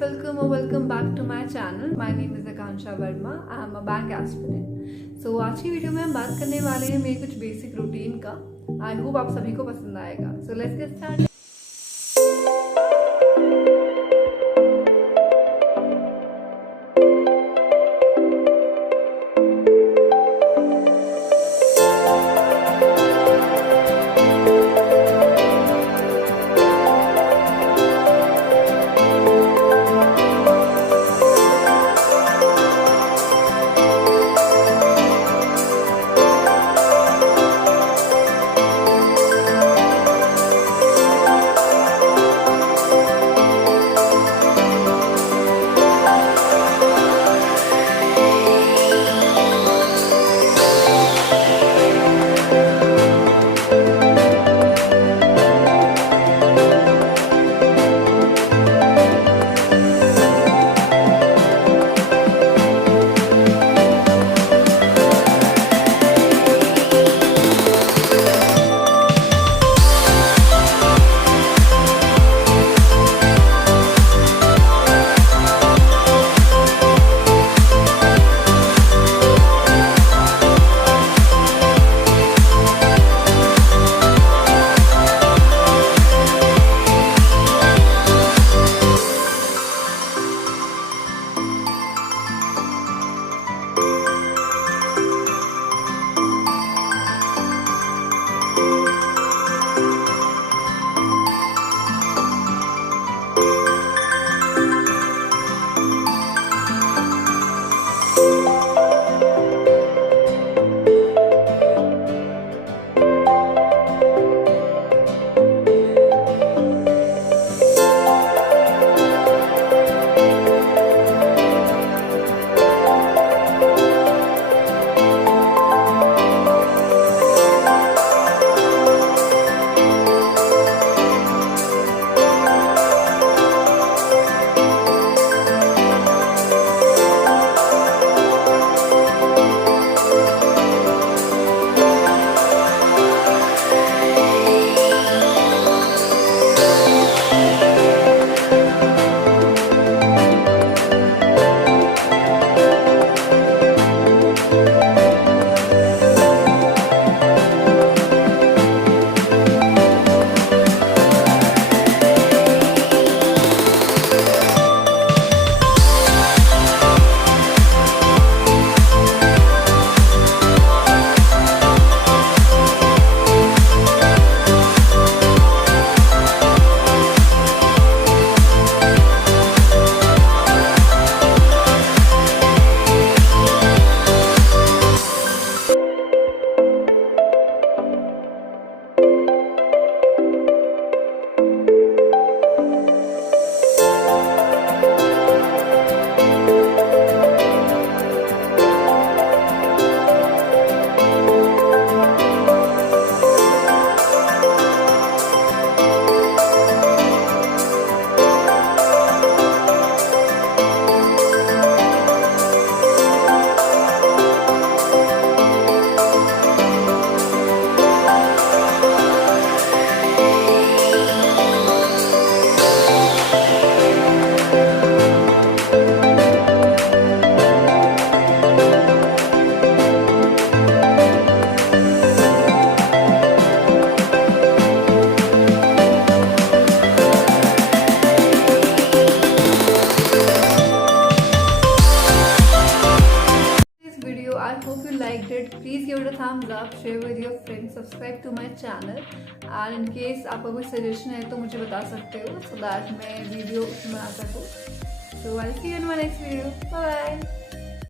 welcome or welcome back to my channel. My name is Akansha Verma. I am a bank aspirant. So आज की video में हम बात करने वाले हैं मेरे कुछ बेसिक रूटीन का. आई होप आप सभी को पसंद आएगा. So let's get started. I hope you liked it. Please give it a thumbs up, share with your friends, subscribe to my channel, and in case आपका कोई suggestion है तो मुझे बता सकते हो so that मैं वीडियो बना सकूँ. So I'll see you in my next video. Bye bye.